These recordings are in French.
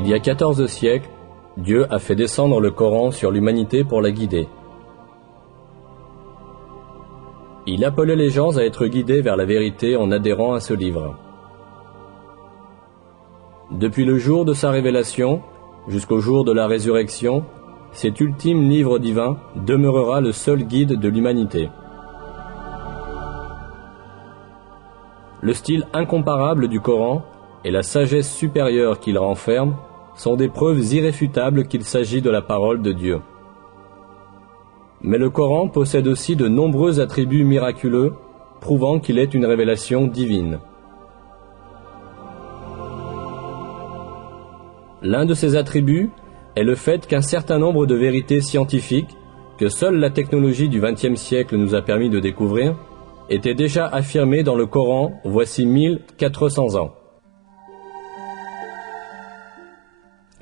Il y a 14 siècles, Dieu a fait descendre le Coran sur l'humanité pour la guider. Il appelait les gens à être guidés vers la vérité en adhérant à ce livre. Depuis le jour de sa révélation jusqu'au jour de la résurrection, cet ultime livre divin demeurera le seul guide de l'humanité. Le style incomparable du Coran et la sagesse supérieure qu'il renferme sont des preuves irréfutables qu'il s'agit de la parole de Dieu. Mais le Coran possède aussi de nombreux attributs miraculeux, prouvant qu'il est une révélation divine. L'un de ces attributs est le fait qu'un certain nombre de vérités scientifiques, que seule la technologie du XXe siècle nous a permis de découvrir, étaient déjà affirmées dans le Coran voici 1400 ans.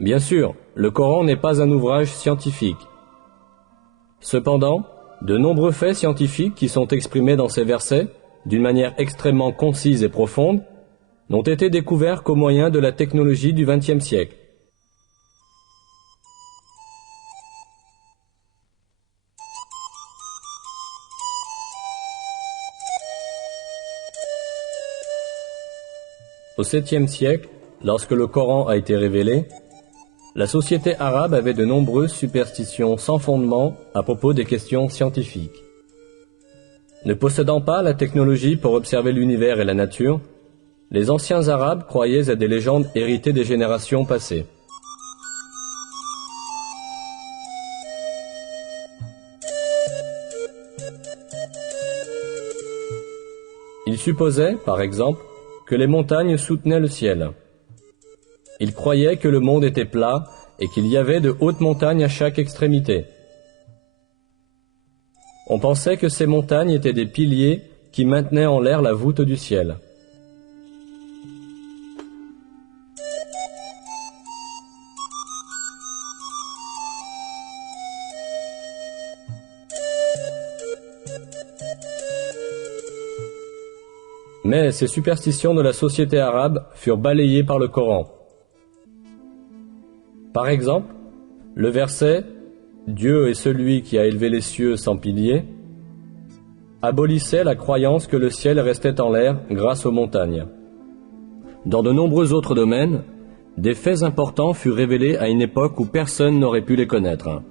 Bien sûr, le Coran n'est pas un ouvrage scientifique. Cependant, de nombreux faits scientifiques qui sont exprimés dans ces versets, d'une manière extrêmement concise et profonde, n'ont été découverts qu'au moyen de la technologie du XXe siècle. Au 7e siècle, lorsque le Coran a été révélé, la société arabe avait de nombreuses superstitions sans fondement à propos des questions scientifiques. Ne possédant pas la technologie pour observer l'univers et la nature, les anciens arabes croyaient à des légendes héritées des générations passées. Ils supposaient, par exemple, que les montagnes soutenaient le ciel. Ils croyaient que le monde était plat et qu'il y avait de hautes montagnes à chaque extrémité. On pensait que ces montagnes étaient des piliers qui maintenaient en l'air la voûte du ciel. Mais ces superstitions de la société arabe furent balayées par le Coran. Par exemple, le verset « Dieu est celui qui a élevé les cieux sans piliers » abolissait la croyance que le ciel restait en l'air grâce aux montagnes. Dans de nombreux autres domaines, des faits importants furent révélés à une époque où personne n'aurait pu les connaître.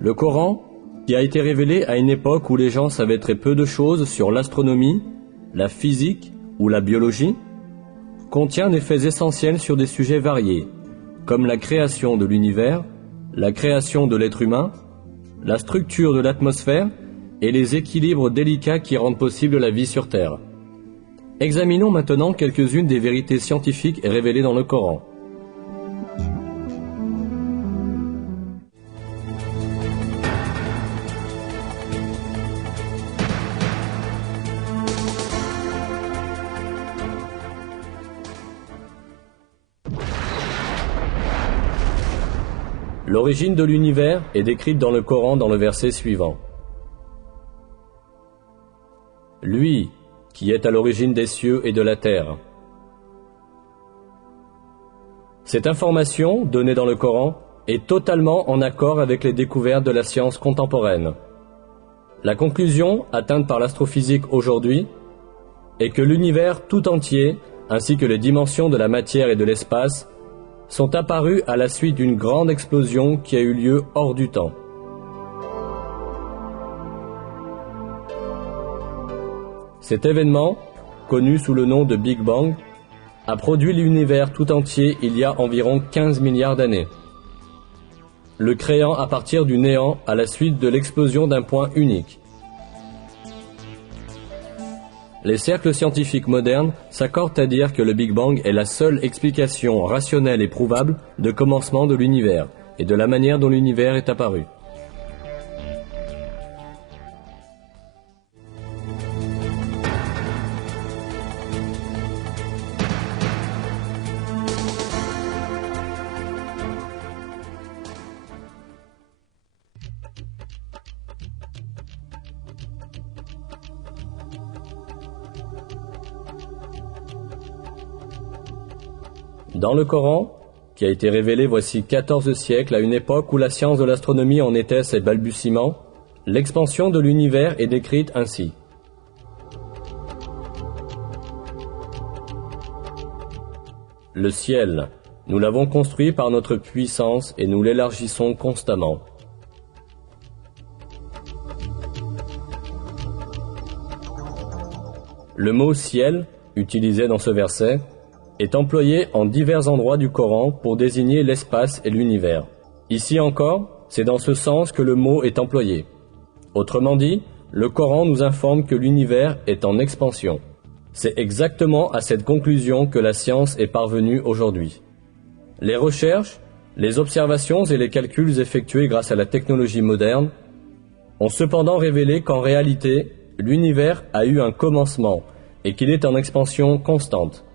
Le Coran, qui a été révélé à une époque où les gens savaient très peu de choses sur l'astronomie, la physique ou la biologie, contient des faits essentiels sur des sujets variés, comme la création de l'univers, la création de l'être humain, la structure de l'atmosphère et les équilibres délicats qui rendent possible la vie sur Terre. Examinons maintenant quelques-unes des vérités scientifiques révélées dans le Coran. L'origine de l'univers est décrite dans le Coran dans le verset suivant. Lui, qui est à l'origine des cieux et de la terre. Cette information, donnée dans le Coran, est totalement en accord avec les découvertes de la science contemporaine. La conclusion, atteinte par l'astrophysique aujourd'hui, est que l'univers tout entier, ainsi que les dimensions de la matière et de l'espace, sont apparus à la suite d'une grande explosion qui a eu lieu hors du temps. Cet événement, connu sous le nom de Big Bang, a produit l'univers tout entier il y a environ 15 milliards d'années, le créant à partir du néant à la suite de l'explosion d'un point unique. Les cercles scientifiques modernes s'accordent à dire que le Big Bang est la seule explication rationnelle et prouvable de commencement de l'univers et de la manière dont l'univers est apparu. Dans le Coran, qui a été révélé voici 14 siècles à une époque où la science de l'astronomie en était à ses balbutiements, l'expansion de l'univers est décrite ainsi. Le ciel, nous l'avons construit par notre puissance et nous l'élargissons constamment. Le mot « ciel », utilisé dans ce verset, est employé en divers endroits du Coran pour désigner l'espace et l'univers. Ici encore, c'est dans ce sens que le mot est employé. Autrement dit, le Coran nous informe que l'univers est en expansion. C'est exactement à cette conclusion que la science est parvenue aujourd'hui. Les recherches, les observations et les calculs effectués grâce à la technologie moderne ont cependant révélé qu'en réalité, l'univers a eu un commencement et qu'il est en expansion constante.